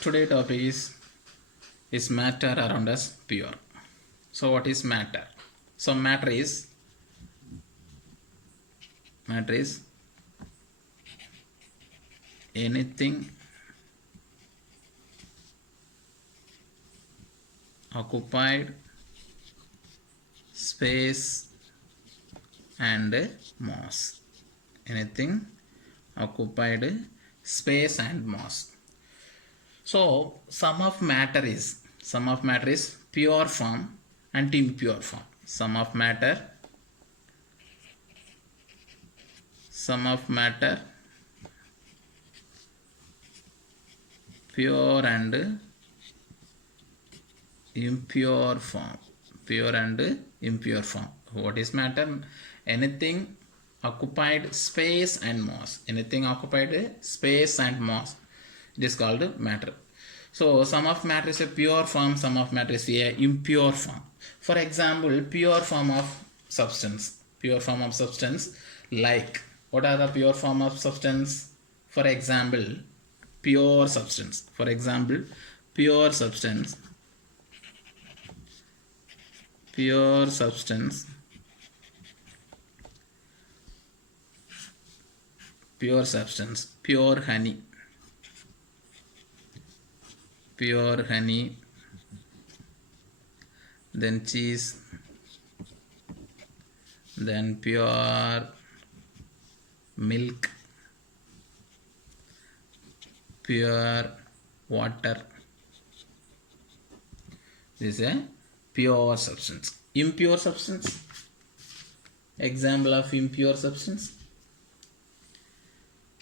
Today topic is matter around us pure. So what is matter? So matter is anything occupied space and mass. Anything occupied space and mass. So sum of matter is pure form and impure form. Sum of matter pure and impure form. What is matter? Anything occupied space and mass. It is called matter. So sum of matter is a pure form, sum of matter is a impure form. For example, pure form of substance like, what are the pure form of substance? For example, pure substance pure honey, then cheese, then pure milk, pure water. This is a pure substance. Impure substance. Example of impure substance.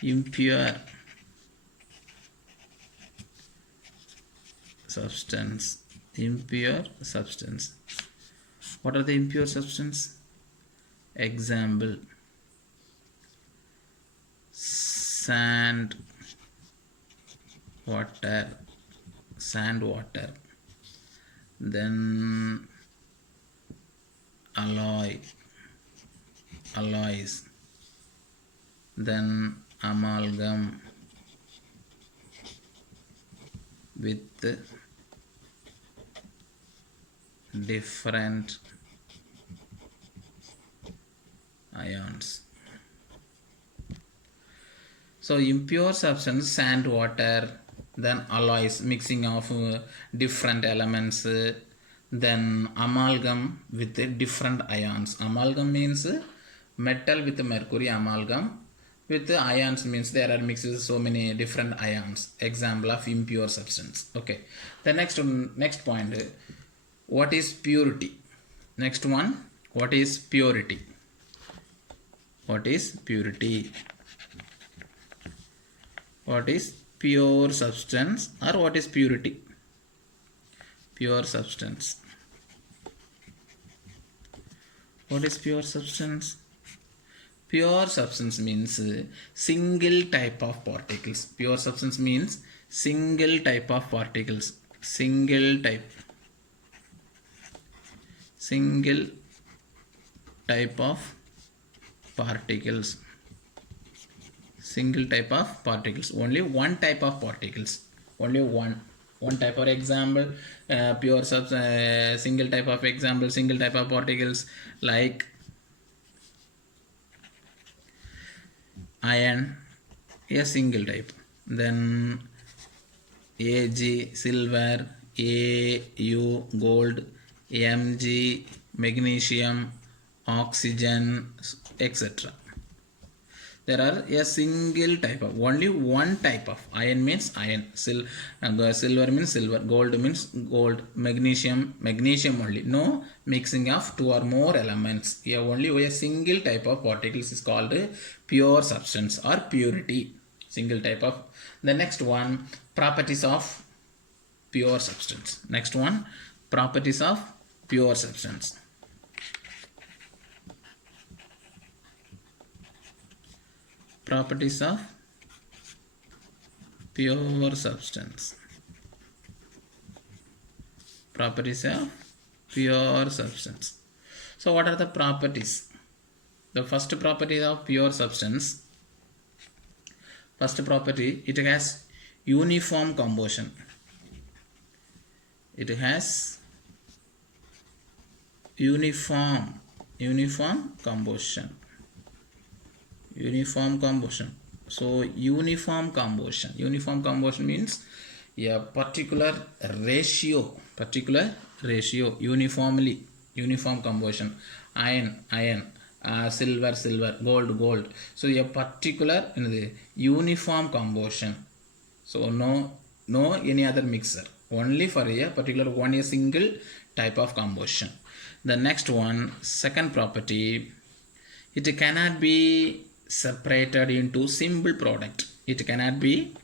Impure substance. What are the impure substance? Example: sand water, then alloys, then amalgam with different ions. So impure substance, sand, water, then alloys, mixing of different elements, then amalgam with different ions. Amalgam means metal with mercury, amalgam with ions means there are mixes so many different ions. Example of impure substance. Okay, the next point, what is purity? Next one, what is purity? What is pure substance, or what is purity? Pure substance. What is pure substance? Pure substance means single type of particles. Pure substance means single type of particles. Single type of particles. Only one type of particles. Only one type. For example, single type of particles like iron, a single type. Then Ag silver, Au gold, Mg magnesium, oxygen, etc. There are a single type of, only one type of. Iron means iron, silver means silver, gold means gold, magnesium only. No mixing of two or more elements. Here only a single type of particles is called pure substance or purity. Single type of. The next one, properties of pure substance. Next one, properties of pure substance. Properties of pure substance. So what are the properties? The first property of pure substance, it has uniform combustion. it has uniform combustion. So uniform combustion means a particular ratio, uniform combustion. Iron, silver, gold. So a particular uniform combustion. So no any other mixer, only for a particular one, a single type of combustion. The next one, second property, it cannot be separated into simple product. It cannot be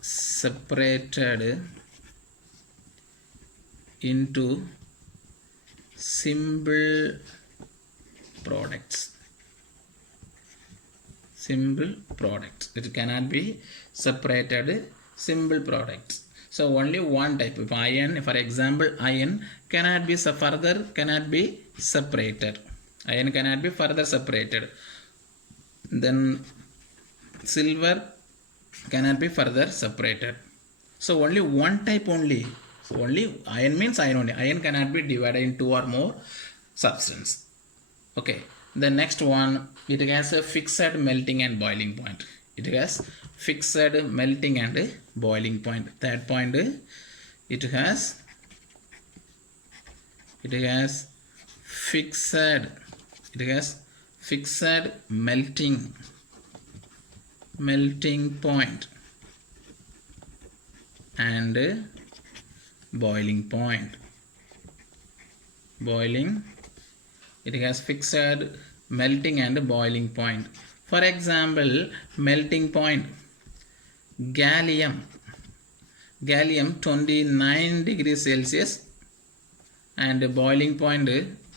separated into simple products. It cannot be separated simple products. So only one type of iron, for example, iron cannot be separated. Iron cannot be further separated. Then silver cannot be further separated. So only one type only. So only iron means iron only. Iron cannot be divided into two or more substance. Okay. The next one, it has a fixed melting and boiling point. It has fixed melting and boiling point. Third point, it has fixed melting point and boiling point. It has fixed melting and boiling point. For example, melting point, gallium 29 degrees Celsius, and boiling point,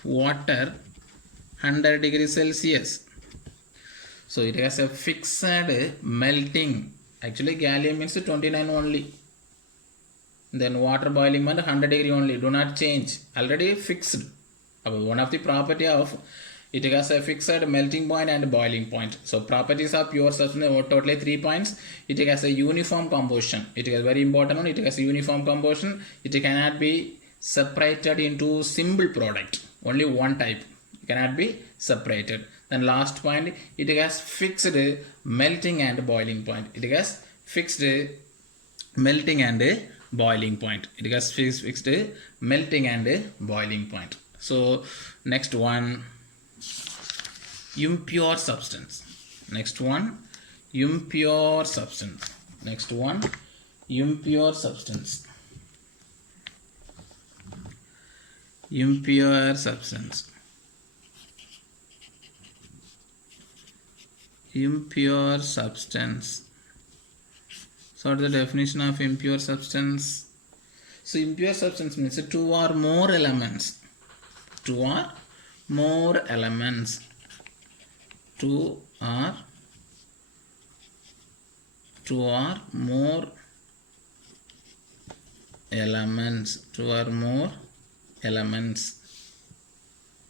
water 100 degrees Celsius. So it has a fixed melting. Actually gallium means 29 only. Then water boiling point 100 degree only. Do not change. Already fixed. One of the property of it has a fixed melting point and boiling point. So properties of pure substance, totally 3 points. It has a uniform combustion. It is very important one. It has a uniform combustion. It cannot be separated into simple product. Only one type cannot be separated. Then last point, it has fixed melting and boiling point. It has fixed melting and boiling point. It has fixed melting and boiling point. So next one, impure substance. Impure substance. Impure substance. So what is the definition of impure substance? So impure substance means two or more elements. Two or more elements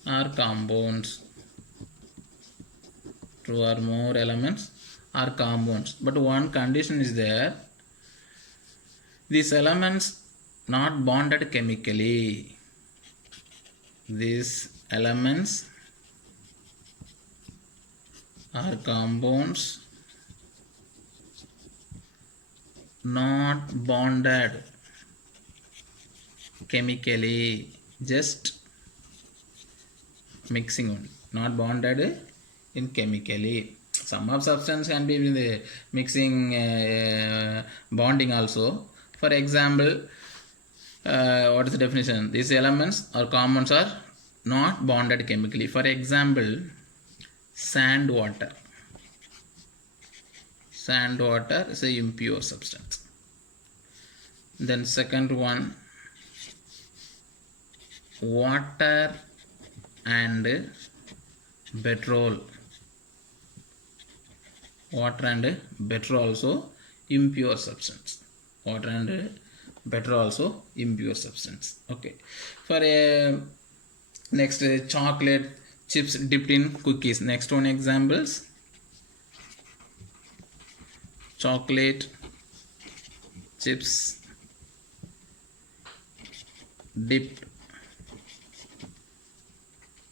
or compounds. Two or more elements or compounds. But one condition is there. These elements not bonded chemically. These elements are compounds not bonded chemically, just mixing only, not bonded in chemically. Some of substance can be with the mixing bonding also. For example, what is the definition? These elements or compounds are not bonded chemically. For example, sand water is a impure substance. Then second one, water and petrol. Water and petrol also impure substance. Okay. For next, chocolate chips dipped in cookies. Next one examples. chocolate chips dipped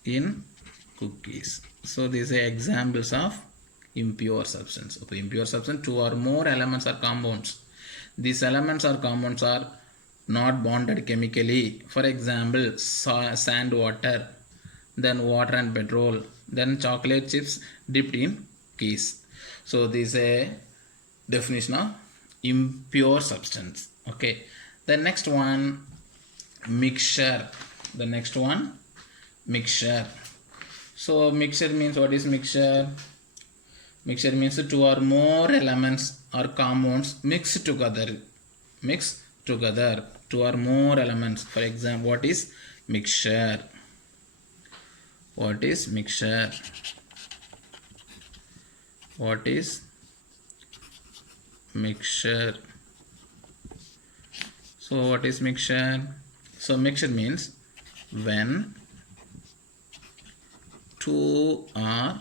in cookies. So these are examples of impure substance. So impure substance, two or more elements or compounds. These elements or compounds are not bonded chemically. For example, sand water, then water and petrol, then chocolate chips dipped in cookies. So this is a definition of impure substance. Okay, the next one, mixture. The next one, mixture. So mixture means, what is mixture? Mixture means two or more elements or compounds mixed together. Mixed together, two or more elements. For example, what is mixture? What is mixture? What is mixture? So what is mixture? So mixture means when two or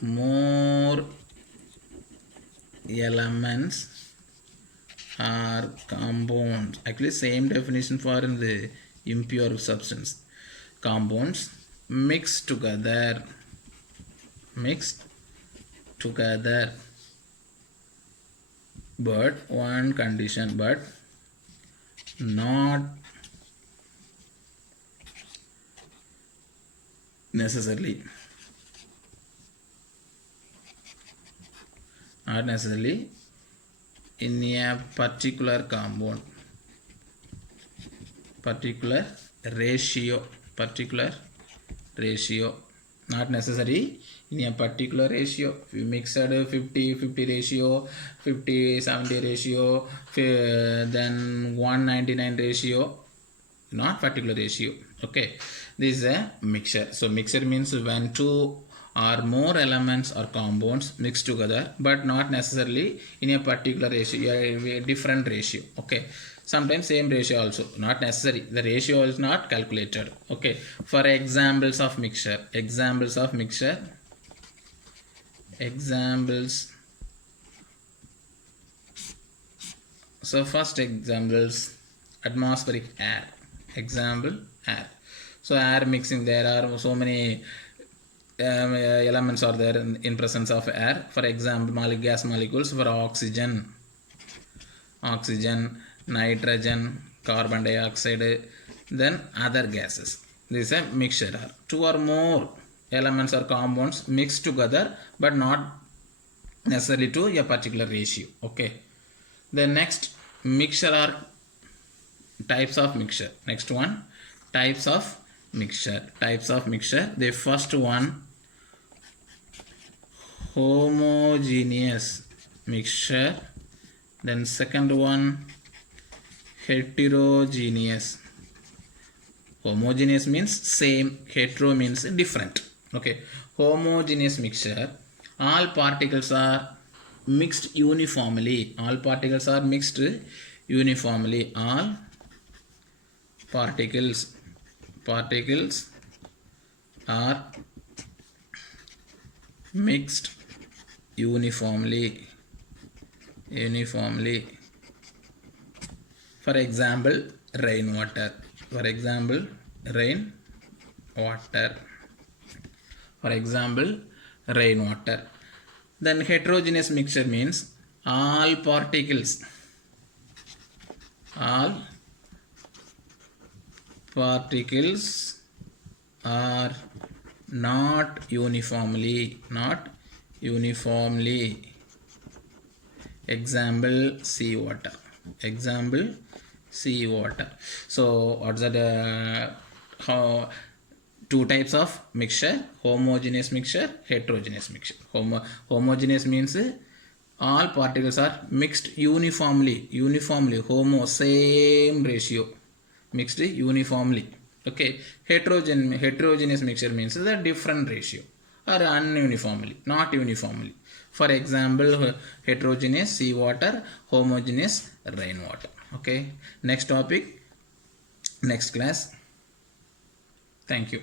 more elements or compounds, actually same definition for the impure substance, compounds mixed together, but one condition, but not necessarily in a particular compound, particular ratio, not necessary in a particular ratio. If you mixed 50-50 ratio, 50-70 ratio, then 199 ratio, not particular ratio. Okay, this is a mixture. So mixture means when two or more elements or compounds mixed together, but not necessarily in a particular ratio, a different ratio. Okay, sometimes same ratio also, not necessary, the ratio is not calculated. Okay, for examples of mixture, examples. So first examples, atmospheric air. Example, air. So air mixing, there are so many elements are there in presence of air. For example, gas molecules for oxygen, nitrogen, carbon dioxide, then other gases. This is a mixture. Two or more elements or compounds mixed together, but not necessarily to a particular ratio. Okay, the next mixture are types of mixture. Next one, types of mixture. The first one, homogeneous mixture. Then second one, heterogeneous. Homogeneous means same, hetero means different. Okay, homogeneous mixture, all particles are mixed uniformly. All particles are mixed uniformly. All particles are mixed uniformly. For example, rainwater. Then heterogeneous mixture means all particles are not uniformly. Example, seawater. So what's that? How two types of mixture: homogeneous mixture, heterogeneous mixture. Homogeneous means all particles are mixed uniformly. Homo, same ratio, mixed uniformly. Okay, heterogeneous mixture means the different ratio or ununiformly, not uniformly. For example, heterogeneous seawater, homogeneous rainwater. Okay, next topic, next class. Thank you.